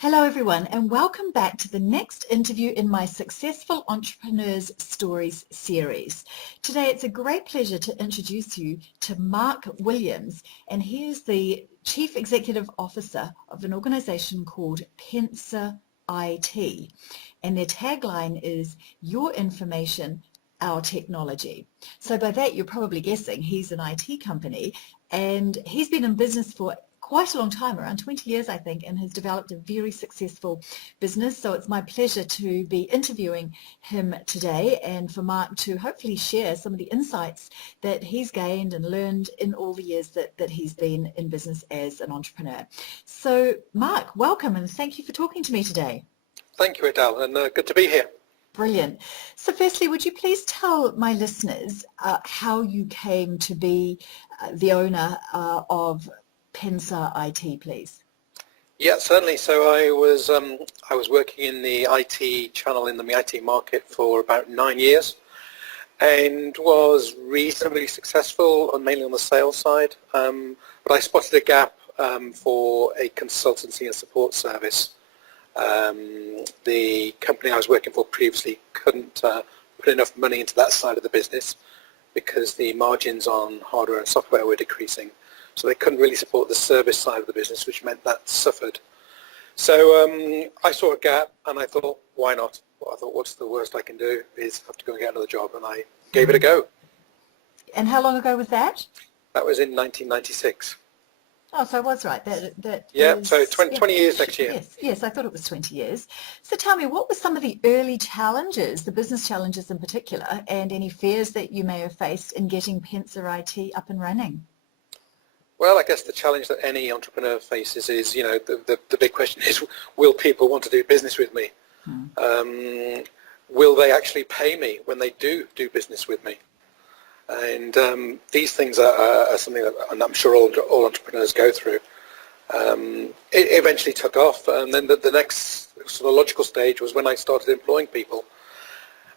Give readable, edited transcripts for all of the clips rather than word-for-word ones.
Hello everyone and welcome back to the next interview in my Successful Entrepreneurs Stories series. Today it's a great pleasure to introduce you to Mark Williams, and he is the Chief Executive Officer of an organization called Pensar IT, and their tagline is "Your information, our technology." So by that you're probably guessing he's an IT company, and he's been in business for quite a long time, around 20 years I think, and has developed a very successful business. So it's my pleasure to be interviewing him today and for Mark to hopefully share some of the insights that he's gained and learned in all the years that he's been in business as an entrepreneur. So Mark, welcome and thank you for talking to me today. Thank you, Adèle, and good to be here. Brilliant. So firstly, would you please tell my listeners how you came to be the owner of Pensar IT, please? Yeah, certainly. So I was working in the IT channel in the IT market for about 9 years, and was reasonably successful, mainly on the sales side. But I spotted a gap for a consultancy and support service. The company I was working for previously couldn't put enough money into that side of the business because the margins on hardware and software were decreasing. So they couldn't really support the service side of the business, which meant that suffered. So I saw a gap and I thought, why not? Well, I thought, what's the worst I can do is have to go and get another job, and I gave it a go. And how long ago was that? That was in 1996. Oh, so I was right. Yeah, is, so 20 years next year. Yes, I thought it was 20 years. So tell me, what were some of the early challenges, the business challenges in particular, and any fears that you may have faced in getting Pensar IT up and running? Well, I guess the challenge that any entrepreneur faces is, the big question is, will people want to do business with me? Will they actually pay me when they do business with me? And these things are something that, and I'm sure all entrepreneurs go through. It eventually took off, and then the next sort of logical stage was when I started employing people.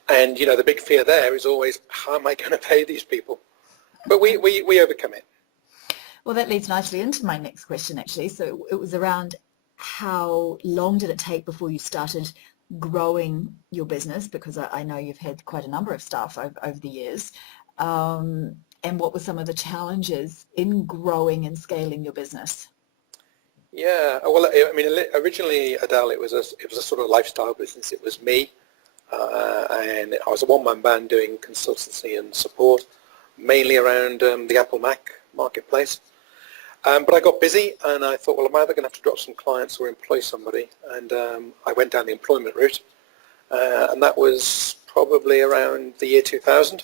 And, the big fear there is always, how am I going to pay these people? But we overcome it. Well, that leads nicely into my next question, actually. So it was around how long did it take before you started growing your business, because I know you've had quite a number of staff over the years, and what were some of the challenges in growing and scaling your business? Yeah, well, I mean, originally, Adèle, it was a sort of lifestyle business. It was me, and I was a one-man band doing consultancy and support, mainly around the Apple Mac marketplace. But I got busy and I thought, well, I'm either going to have to drop some clients or employ somebody. And I went down the employment route. And that was probably around the year 2000.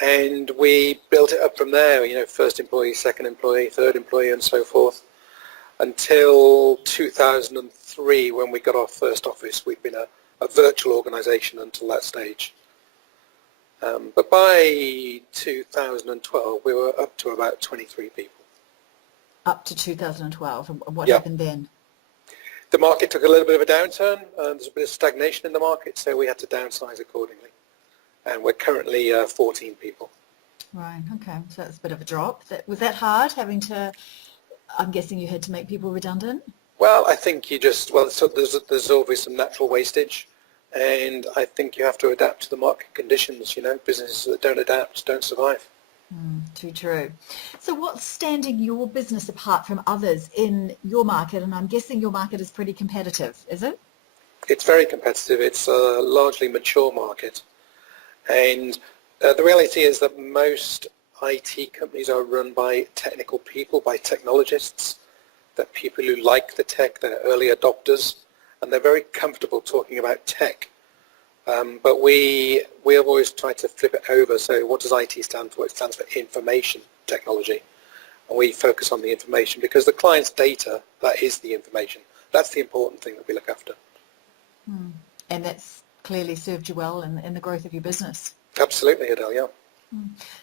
And we built it up from there, first employee, second employee, third employee, and so forth, until 2003 when we got our first office. We'd been a virtual organization until that stage. But by 2012, we were up to about 23 people. Up to 2012, and what happened then? The market took a little bit of a downturn. There's a bit of stagnation in the market, so we had to downsize accordingly. And we're currently 14 people. Right, okay, so that's a bit of a drop. Was that hard, having to, I'm guessing you had to make people redundant? Well, I think so there's always some natural wastage. And I think you have to adapt to the market conditions. Businesses that don't adapt don't survive. Too true. So what's standing your business apart from others in your market? And I'm guessing your market is pretty competitive, is it? It's very competitive. It's a largely mature market. And the reality is that most IT companies are run by technical people, by technologists. They're people who like the tech, they're early adopters, and they're very comfortable talking about tech. But we have always tried to flip it over. So what does IT stand for? It stands for information technology. And we focus on the information because the client's data, that is the information. That's the important thing that we look after. And that's clearly served you well in the growth of your business. Absolutely, Adèle, yeah.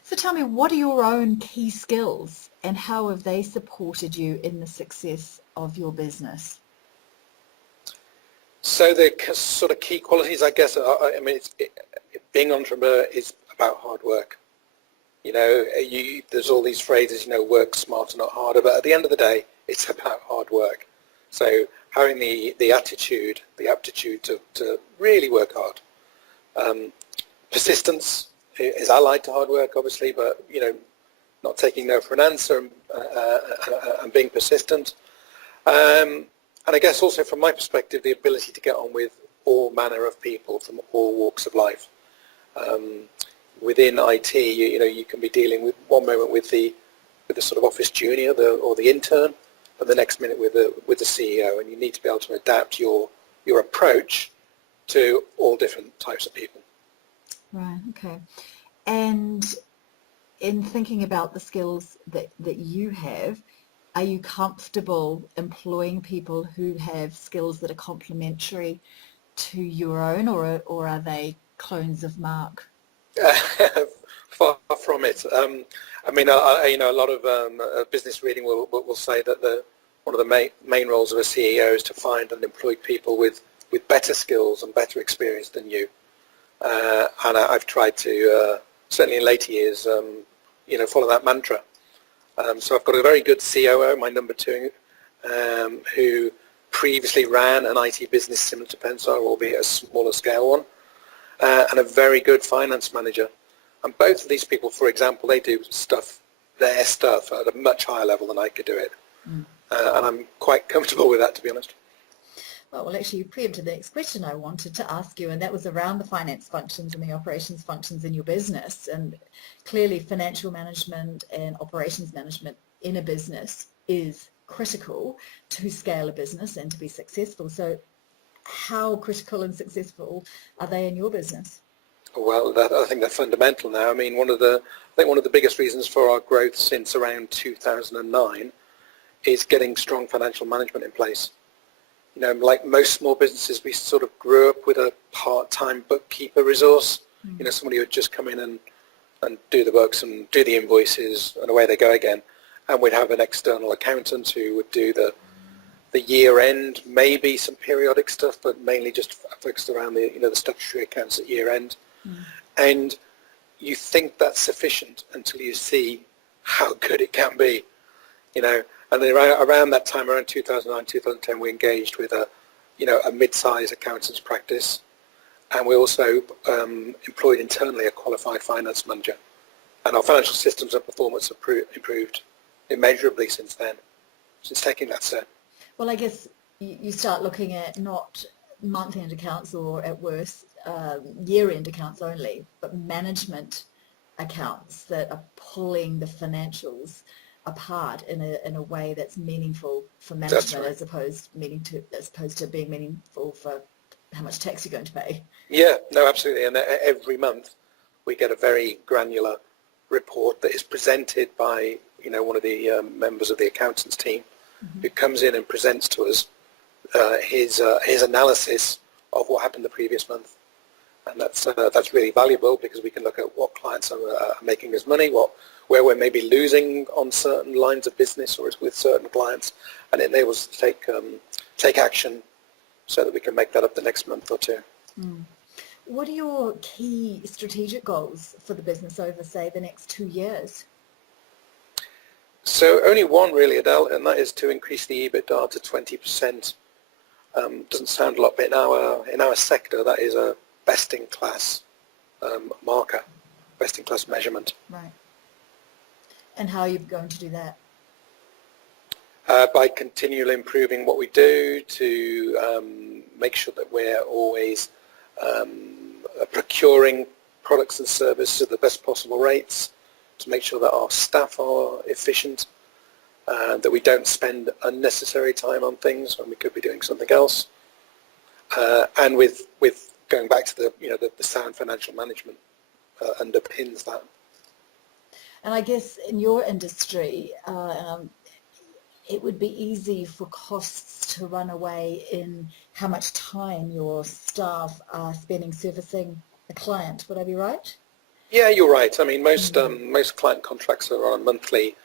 So tell me, what are your own key skills and how have they supported you in the success of your business? So the sort of key qualities, I guess, being an entrepreneur is about hard work. There's all these phrases, work smarter, not harder, but at the end of the day, it's about hard work. So having the attitude, the aptitude to really work hard. Persistence is allied to hard work, obviously, but not taking no for an answer, and being persistent. And I guess also from my perspective, the ability to get on with all manner of people from all walks of life. Within IT, you can be dealing with one moment with the sort of office junior or the intern, and the next minute with the CEO, and you need to be able to adapt your approach to all different types of people. Right. Okay. And in thinking about the skills that you have, are you comfortable employing people who have skills that are complementary to your own, or are they clones of Mark? Far from it. I mean, a lot of business reading will say that one of the main roles of a CEO is to find and employ people with better skills and better experience than you. And I've tried to, certainly in later years, follow that mantra. So I've got a very good COO, my number two, who previously ran an IT business similar to Pensar, albeit a smaller scale one, and a very good finance manager. And both of these people, for example, they do their stuff at a much higher level than I could do it. And I'm quite comfortable with that, to be honest. Well, actually, you preempted the next question I wanted to ask you, and that was around the finance functions and the operations functions in your business. And clearly, financial management and operations management in a business is critical to scale a business and to be successful. So how critical and successful are they in your business? Well, I think they're fundamental now. I mean, one of the biggest reasons for our growth since around 2009 is getting strong financial management in place. Like most small businesses, we sort of grew up with a part-time bookkeeper resource, somebody who would just come in and do the books and do the invoices, and away they go again. And we'd have an external accountant who would do the year end, maybe some periodic stuff, but mainly just focused around the statutory accounts at year end. And you think that's sufficient until you see how good it can be, And then around that time, around 2009, 2010, we engaged with a mid-size accountant's practice, and we also employed internally a qualified finance manager. And our financial systems and performance have improved immeasurably since then, since taking that step. Well, I guess you start looking at not month-end accounts, or at worst year-end accounts only, but management accounts that are pulling the financials apart in a way that's meaningful for management, as opposed to being meaningful for how much tax you're going to pay. Yeah, no, absolutely. And every month we get a very granular report that is presented by one of the members of the accountants team, who comes in and presents to us his analysis of what happened the previous month. And that's really valuable, because we can look at what clients are making us money, where we're maybe losing on certain lines of business or with certain clients, and it enables us to take action so that we can make that up the next month or two. What are your key strategic goals for the business over, say, the next 2 years? So only one really, Adele, and that is to increase the EBITDA to 20%. Doesn't sound a lot, but in our sector, that is a best-in-class marker, best-in-class measurement. Right. And how are you going to do that? By continually improving what we do, to make sure that we're always procuring products and services at the best possible rates, to make sure that our staff are efficient, that we don't spend unnecessary time on things when we could be doing something else, and with going back to the sound financial management underpins that. And I guess in your industry, it would be easy for costs to run away in how much time your staff are spending servicing a client. Would I be right? Yeah, you're right. I mean, most client contracts are on a monthly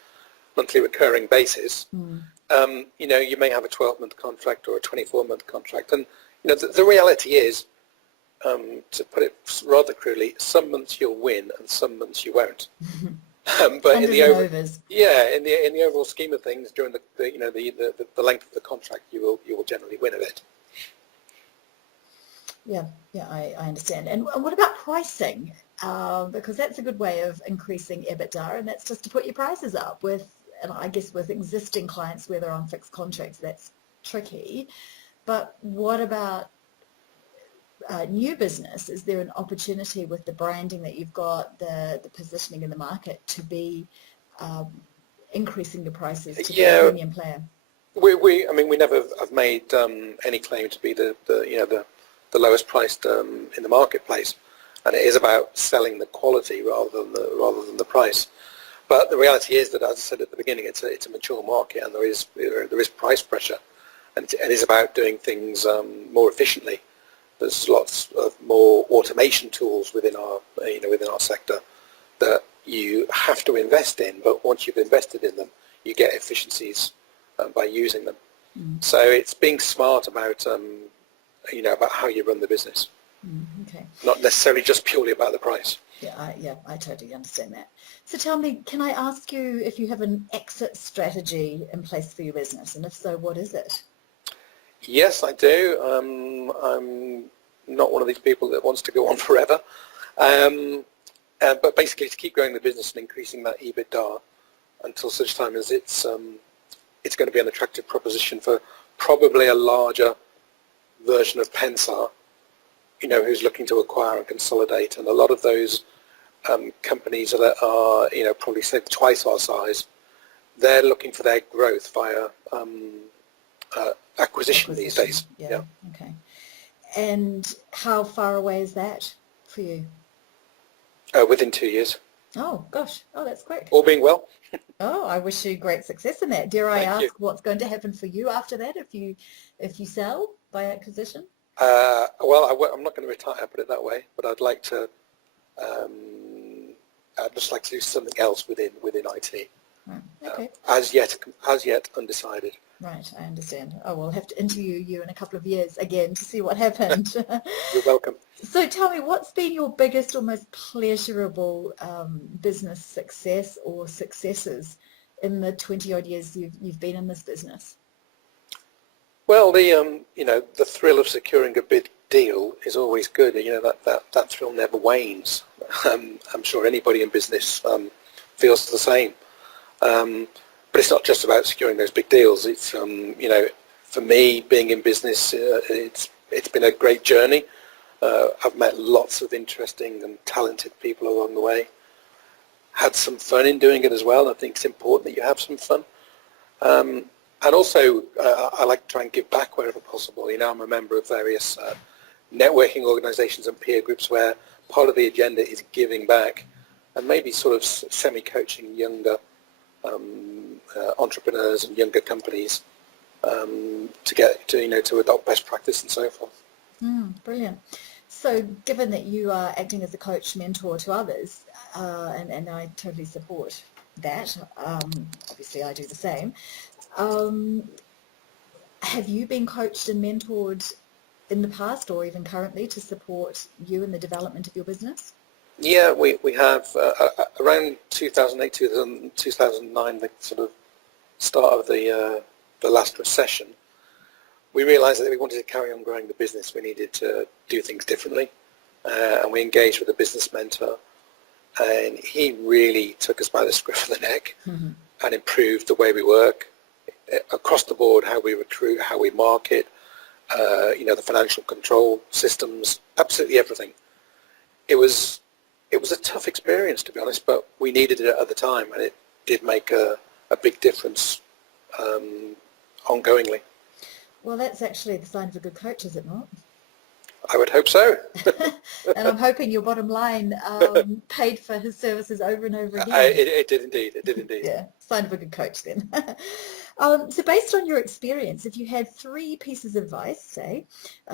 recurring basis. You may have a 12-month contract or a 24-month contract, and the reality is, to put it rather crudely, some months you'll win and some months you won't. But in Unders the and over, overs. yeah, in the overall scheme of things, during the length of the contract, you will generally win a bit. Yeah, yeah, I understand. And what about pricing? Because that's a good way of increasing EBITDA, and that's just to put your prices up with, and I guess with existing clients where they're on fixed contracts, that's tricky. But what about new business? Is there an opportunity with the branding that you've got, the positioning in the market to be um, increasing your prices to be a Yeah, premium player? I mean, we never have made any claim to be the lowest priced in the marketplace, and it is about selling the quality rather than the price. But the reality is that, as I said at the beginning, it's a mature market, and there is price pressure, and it is about doing things more efficiently. There's lots of more automation tools within our sector that you have to invest in, but once you've invested in them, you get efficiencies by using them. So it's being smart about about how you run the business, Okay. not necessarily just purely about the price. Yeah, I totally understand that. So tell me, can I ask you if you have an exit strategy in place for your business, and if so, what is it? Yes, I do. I'm not one of these people that wants to go on forever, but basically to keep growing the business and increasing that EBITDA until such time as it's going to be an attractive proposition for probably a larger version of Pensar, who's looking to acquire and consolidate. And a lot of those companies that are, probably say twice our size, they're looking for their growth via acquisition these days. Yeah, okay. And how far away is that for you? Within 2 years. Oh, gosh. Oh, that's quick. All being well. Oh, I wish you great success in that. Dare I Thank you. ask what's going to happen for you after that if you sell by acquisition? Well, I'm not going to retire, put it that way, but I'd just like to do something else within IT. Right. Okay. As yet undecided. Right, I understand. Oh, we'll have to interview you in a couple of years again to see what happened. You're welcome. So tell me, what's been your biggest or most pleasurable business success or successes in the 20-odd years you've been in this business? Well, the thrill of securing a big deal is always good. That thrill never wanes. I'm sure anybody in business feels the same. But it's not just about securing those big deals. It's for me, being in business, it's been a great journey. I've met lots of interesting and talented people along the way. Had some fun in doing it as well. I think it's important that you have some fun. And also, I like to try and give back wherever possible. I'm a member of various networking organisations and peer groups where part of the agenda is giving back and maybe sort of semi-coaching younger entrepreneurs and younger companies to get to adopt best practice and so forth. Brilliant. So given that you are acting as a coach mentor to others, and I totally support that, obviously I do the same, have you been coached and mentored in the past or even currently to support you in the development of your business? Yeah, we have around 2008, 2009, the sort of start of the last recession. We realised that if we wanted to carry on growing the business, we needed to do things differently, and we engaged with a business mentor, and he really took us by the scruff of the neck and improved the way we work across the board, how we recruit, how we market, the financial control systems, absolutely everything. It was a tough experience, to be honest, but we needed it at the time, and it did make a big difference ongoingly. Well, that's actually the sign of a good coach, is it not? I would hope so. And I'm hoping your bottom line paid for his services over and over again. It did indeed. It did indeed. Yeah, sign of a good coach then. So based on your experience, if you had 3 pieces of advice, say,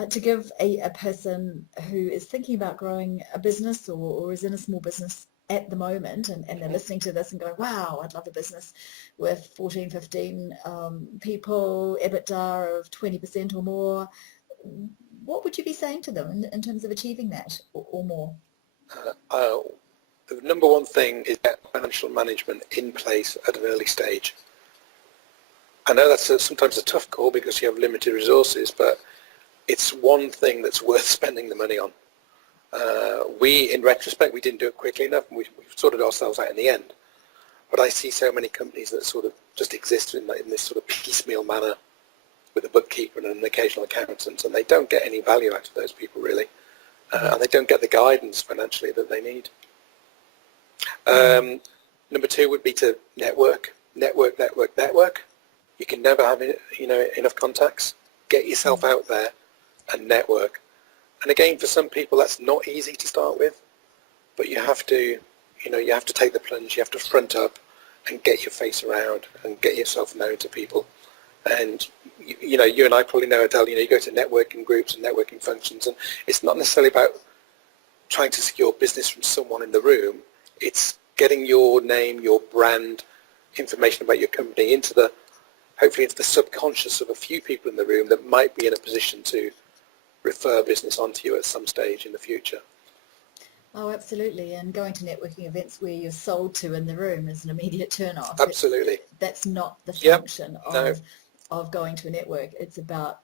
to give a person who is thinking about growing a business or is in a small business at the moment and they're listening to this and going, wow, I'd love a business with 14, 15 people, EBITDA of 20% or more, what would you be saying to them in terms of achieving that or more? the number one thing is get financial management in place at an early stage. I know that's sometimes a tough call because you have limited resources, but it's one thing that's worth spending the money on. In retrospect, we didn't do it quickly enough, and we sorted ourselves out in the end. But I see so many companies that sort of just exist in this sort of piecemeal manner with a bookkeeper and an occasional accountant, and they don't get any value out of those people really, and they don't get the guidance financially that they need. Number two would be to network. You can never have enough contacts. Get yourself out there and network. And again, for some people, that's not easy to start with, but you have to take the plunge. You have to front up and get your face around and get yourself known to people. And you and I probably know, Adèle, you go to networking groups and networking functions, and it's not necessarily about trying to secure business from someone in the room. It's getting your name, your brand, information about your company hopefully into the subconscious of a few people in the room that might be in a position to refer business onto you at some stage in the future. Oh, absolutely. And going to networking events where you're sold to in the room is an immediate turn-off. Absolutely. That's not the function No. of going to a network. It's about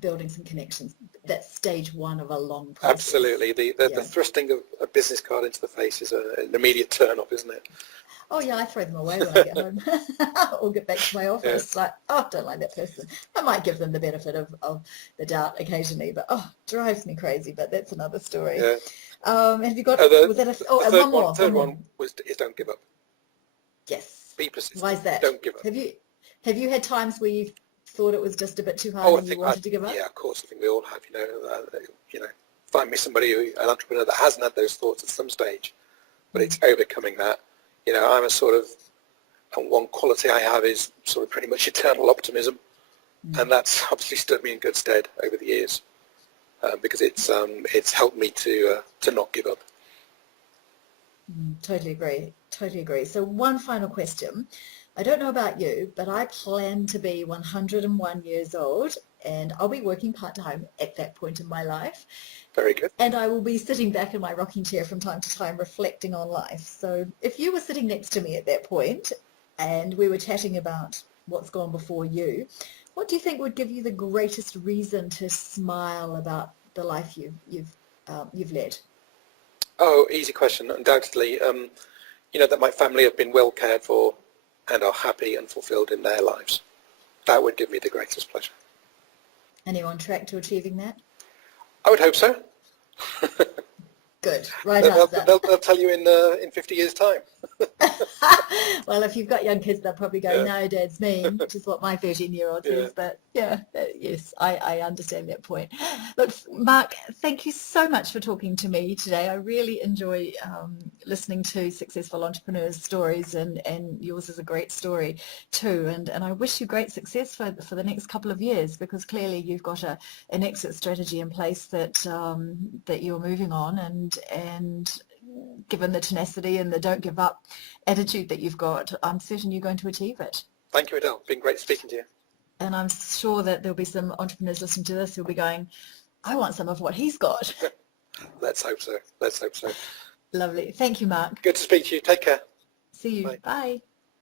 building some connections. That's stage one of a long process. Absolutely. The thrusting of a business card into the face is an immediate turn-off, isn't it? Oh yeah, I throw them away when I get home or get back to my office. Like, oh, don't like that person. I might give them the benefit of the doubt occasionally, but drives me crazy. But that's another story. Yeah. Have you got? One more. Third one one is don't give up. Yes. Be persistent. Why is that? Don't give up. Have you had times where you thought it was just a bit too hard and you wanted to give up? Yeah, of course. I think we all have. Find me somebody an entrepreneur that hasn't had those thoughts at some stage, but it's overcoming that. I'm and one quality I have is sort of pretty much eternal optimism, and that's obviously stood me in good stead over the years because it's helped me to not give up. Totally agree. So one final question. I don't know about you, but I plan to be 101 years old, and I'll be working part-time at that point in my life. Very good. And I will be sitting back in my rocking chair from time to time reflecting on life. So if you were sitting next to me at that point and we were chatting about what's gone before you, what do you think would give you the greatest reason to smile about the life you've led? Oh, easy question. Undoubtedly, that my family have been well cared for and are happy and fulfilled in their lives. That would give me the greatest pleasure. And you on track to achieving that? I would hope so. Good. Right answer. They'll tell you in 50 years' time. Well, if you've got young kids, they'll probably go, no, Dad's mean, which is what my 13-year-old says. But yes, I understand that point. Look, Mark, thank you so much for talking to me today. I really enjoy listening to successful entrepreneurs' stories, and yours is a great story too. And I wish you great success for the next couple of years, because clearly you've got an exit strategy in place that you're moving on, and given the tenacity and the don't give up attitude that you've got, I'm certain you're going to achieve it. Thank you, Adèle. It's been great speaking to you. And I'm sure that there'll be some entrepreneurs listening to this who'll be going, I want some of what he's got. Let's hope so. Lovely. Thank you, Mark. Good to speak to you. Take care. See you. Bye. Bye.